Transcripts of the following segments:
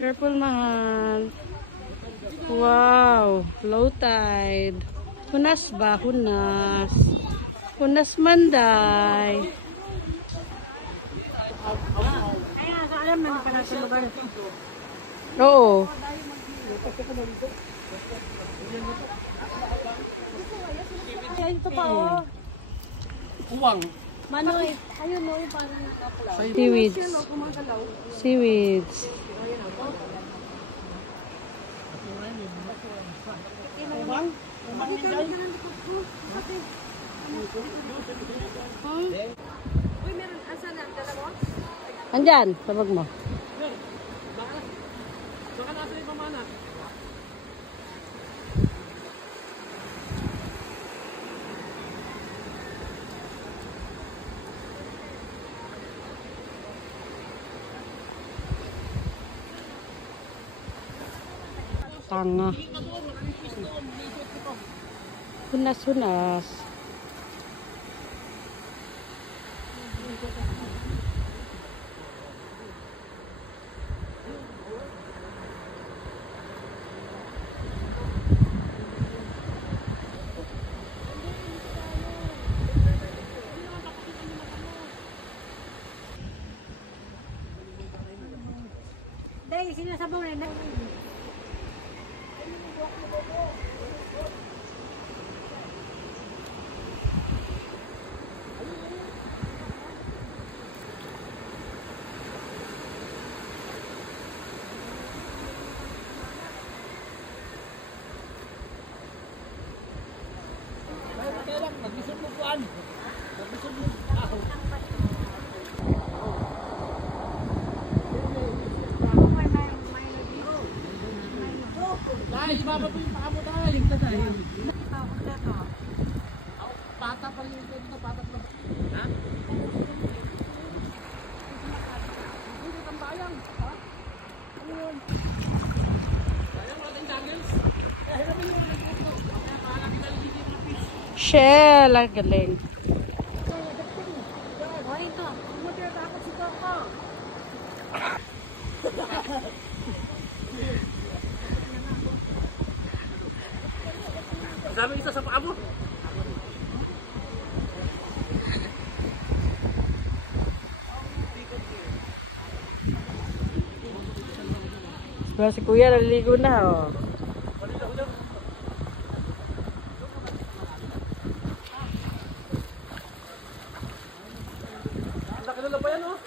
Careful, mahal. Wow, low tide. Hunas ba? Hunas. Hunas Manday. Oo. Ito pa, oh. Uwang. Manoy, ayun mo yung parang kapla. Seaweeds. Seaweeds. Uwang? Uy, meron, asan na? Dalawa? Andyan, sabag mo. Baka nasa yung pamana. Tanga. Hunas-hunas. Dahil, sinasabaw na. Nagbisog mo kuan. Nagbisog mo. Dahil, ibaba po yung paa mo dahil. Pata pa rin ito. Pata pa. Ha? Hindi kang bayang. Ha? Ano yun? Bayang, wala tayong daggers. Shell, ang galing. Oh, ito. Takot si Coco. Ang dami isa sa paa mo. Diba, si Kuya naliligo na, oh. Nakilala pa yan, oh.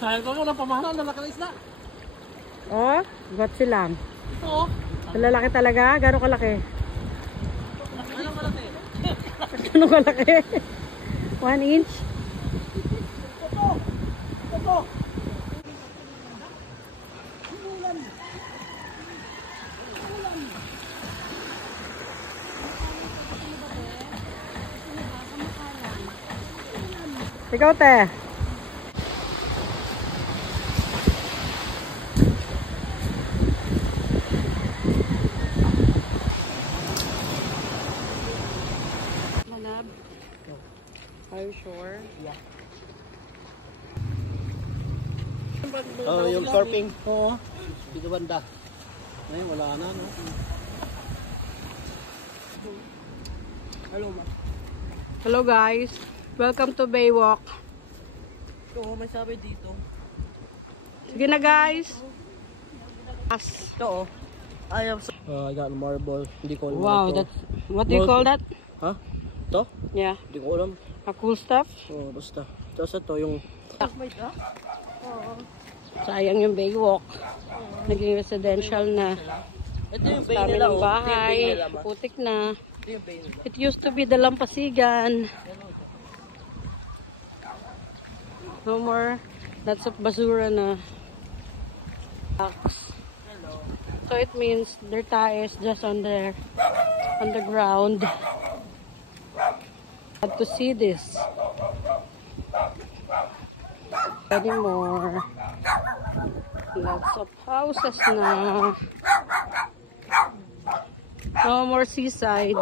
Sayang ko mo ng pamahalaan na laki ng isda. Oh, gotsi lang. Ito, oh. Malalaki talaga? Gano'ng kalaki? Anong malaki? Gano'ng kalaki? 1 inch? Ito. Ito. Ikaw, te. Manab. Are you sure? Yeah. Oh, yung surfing. Oo. Dito banda. Ay, wala na, no? Hello, ma. Hello, guys. Welcome to Baywalk. Ito, may sabi dito. Sige na, guys. Ito, oh. I got marble. Hindi ko alam. Wow, ito. that's... What do you call that? Ha? Ito? Yeah. Hindi ko alam. A cool stuff? Oh, basta. Tapos ito, yung... Sayang yung Baywalk. Naging residential na. Ito yung bay Dami nila, ng oh. bahay. Ito yung bay nila, ma. Putik na. Ito yung bay nila. It used to be Dalampasigan. No more. Lots of basura na. So it means their tires just on the ground. Had to see this. Anymore. Lots of houses na. No more seaside.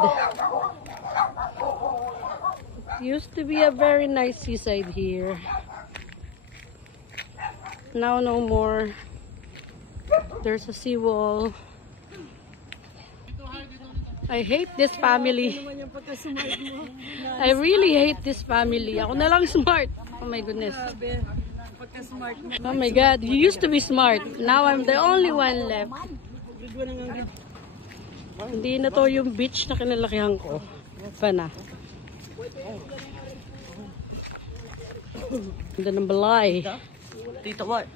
Used to be a very nice seaside here. Now no more. There's a seawall. I hate this family. I really hate this family. Ako na lang smart. Oh my goodness. Oh my God. You used to be smart. Now I'm the only one left. Hindi na to yung beach na kinalakihan ko. Pa na. Ganda ng balay. Tita what?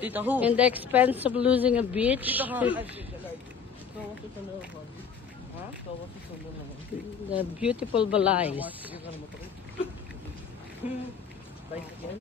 Tita who? And the expense of losing a beach. The beautiful balays.